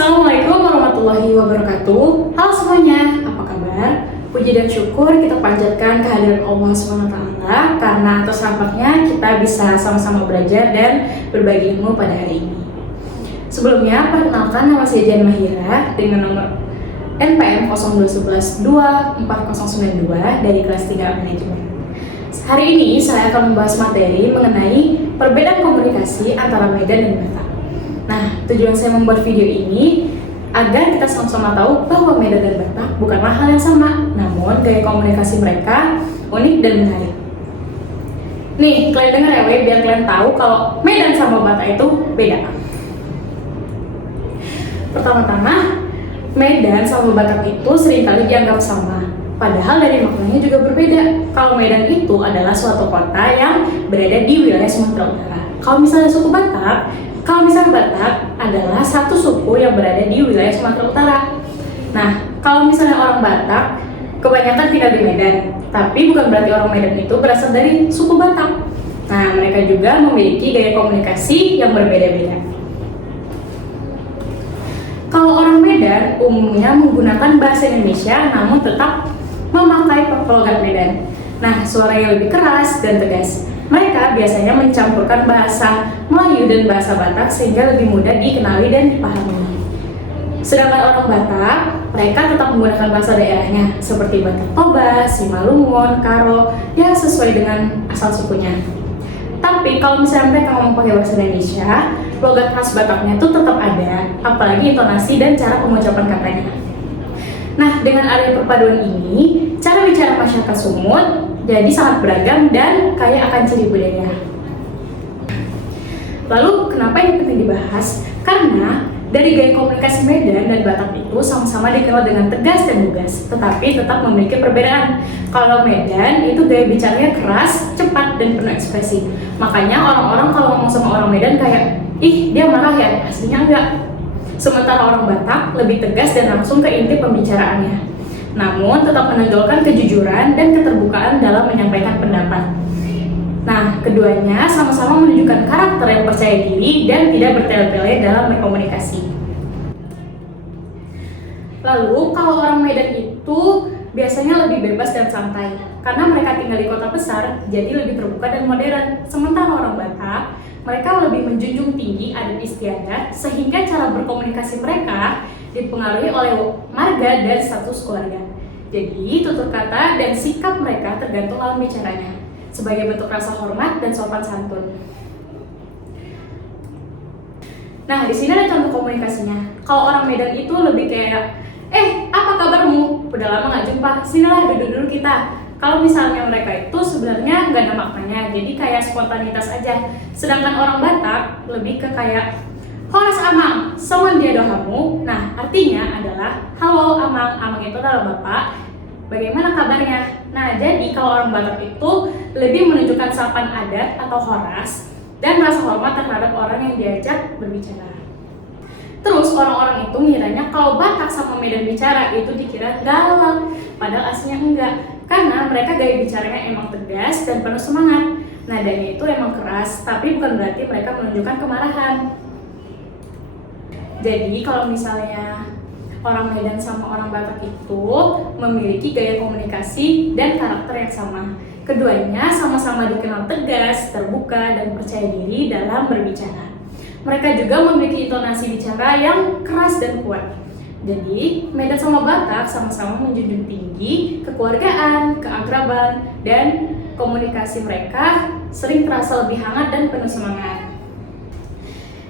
Assalamualaikum warahmatullahi wabarakatuh. Halo semuanya, apa kabar? Puji dan syukur kita panjatkan kehadiran Allah SWT karena atas rahmatnya kita bisa sama-sama belajar dan berbagi ilmu pada hari ini. Sebelumnya, perkenalkan nama saya Jan Mahira dengan nomor NPM 021124092 dari kelas 3 manajemen. Hari ini saya akan membahas materi mengenai perbedaan komunikasi antara Medan dan Batak. Nah, tujuan saya membuat video ini agar kita sama-sama tahu bahwa Medan dan Batak bukanlah hal yang sama, namun gaya komunikasi mereka unik dan menarik. Nih, kalian dengar ya, biar kalian tahu kalau Medan sama Batak itu beda. Pertama-tama, Medan sama Batak itu seringkali dianggap sama, padahal dari maknanya juga berbeda. Kalau Medan itu adalah suatu kota yang berada di wilayah Sumatera Utara. Kalau misalnya Batak adalah satu suku yang berada di wilayah Sumatera Utara. Nah, kalau misalnya orang Batak kebanyakan tinggal di Medan, tapi bukan berarti orang Medan itu berasal dari suku Batak. Nah, mereka juga memiliki gaya komunikasi yang berbeda-beda. Kalau orang Medan umumnya menggunakan bahasa Indonesia namun tetap memakai logat Medan. Nah, suaranya lebih keras dan tegas. Mereka biasanya mencampurkan bahasa Melayu dan bahasa Batak sehingga lebih mudah dikenali dan dipahami. Sedangkan orang Batak, mereka tetap menggunakan bahasa daerahnya seperti Batak Toba, Simalungun, Karo, ya sesuai dengan asal sukunya. Tapi kalau misalnya mereka ngomong pakai bahasa Indonesia, logat khas Bataknya itu tetap ada, apalagi intonasi dan cara pengucapan katanya. Nah, dengan adanya perpaduan ini, cara bicara masyarakat Sumut jadi sangat beragam dan kaya akan ciri budaya. Lalu, kenapa ini penting dibahas? Karena dari gaya komunikasi Medan dan Batak itu sama-sama dikenal dengan tegas dan lugas, tetapi tetap memiliki perbedaan. Kalau Medan itu gaya bicaranya keras, cepat, dan penuh ekspresi. Makanya orang-orang kalau ngomong sama orang Medan kayak, ih dia marah ya, aslinya enggak. Sementara orang Batak lebih tegas dan langsung ke inti pembicaraannya. Namun tetap menonjolkan kejujuran dan keterbukaan dalam menyampaikan pendapat. Nah, keduanya sama-sama menunjukkan karakter yang percaya diri dan tidak bertele-tele dalam berkomunikasi. Lalu, kalau orang Medan itu biasanya lebih bebas dan santai karena mereka tinggal di kota besar, jadi lebih terbuka dan modern. Sementara orang Batak, mereka lebih menjunjung tinggi adat istiadat sehingga cara berkomunikasi mereka dipengaruhi oleh marga dan status keluarga. Jadi, tutur kata dan sikap mereka tergantung lawan bicaranya sebagai bentuk rasa hormat dan sopan santun. Nah, di sini ada contoh komunikasinya. Kalau orang Medan itu lebih kayak, apa kabarmu? Udah lama nggak jumpa, sinilah duduk dulu kita. Kalau misalnya mereka itu sebenarnya nggak ada maknanya, jadi kayak spontanitas aja. Sedangkan orang Batak lebih ke kayak, Horas Amang, sawan dia dohamu. Nah, artinya adalah, halo Amang, Amang itu adalah bapak, bagaimana kabarnya? Nah, jadi kalau orang Batak itu lebih menunjukkan sapan adat atau horas dan rasa hormat terhadap orang yang diajak berbicara. Terus orang-orang itu ngiranya kalau Batak sama Medan bicara itu dikira galak, padahal aslinya enggak. Karena mereka gaya bicaranya emang tegas dan penuh semangat. Nadanya itu emang keras, tapi bukan berarti mereka menunjukkan kemarahan. Jadi kalau misalnya orang Medan sama orang Batak itu memiliki gaya komunikasi dan karakter yang sama. Keduanya sama-sama dikenal tegas, terbuka, dan percaya diri dalam berbicara. Mereka juga memiliki intonasi bicara yang keras dan kuat. Jadi, Medan sama Batak sama-sama menjunjung tinggi kekeluargaan, keakraban, dan komunikasi mereka sering terasa lebih hangat dan penuh semangat.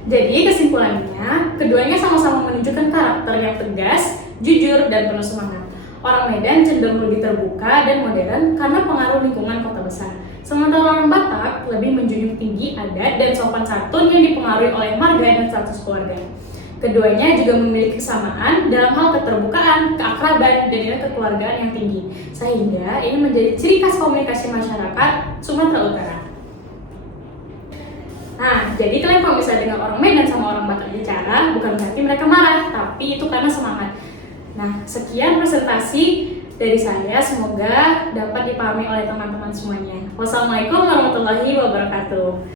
Jadi, kesimpulannya, keduanya sama-sama menunjukkan karakter yang tegas, jujur, dan penuh semangat. Orang Medan cenderung lebih terbuka dan modern karena pengaruh lingkungan kota besar. Sementara orang Batak lebih menjunjung tinggi adat dan sopan santun yang dipengaruhi oleh marga dan status keluarga. Keduanya juga memiliki kesamaan dalam hal keterbukaan, keakraban, dan nilai kekeluargaan yang tinggi. Sehingga ini menjadi ciri khas komunikasi masyarakat Sumatera Utara. Nah, jadi kalian kalau bisa dengar orang Medan sama orang Batak bicara, bukan berarti mereka marah, tapi itu karena semangat. Nah, sekian presentasi dari saya, semoga dapat dipahami oleh teman-teman semuanya. Wassalamualaikum warahmatullahi wabarakatuh.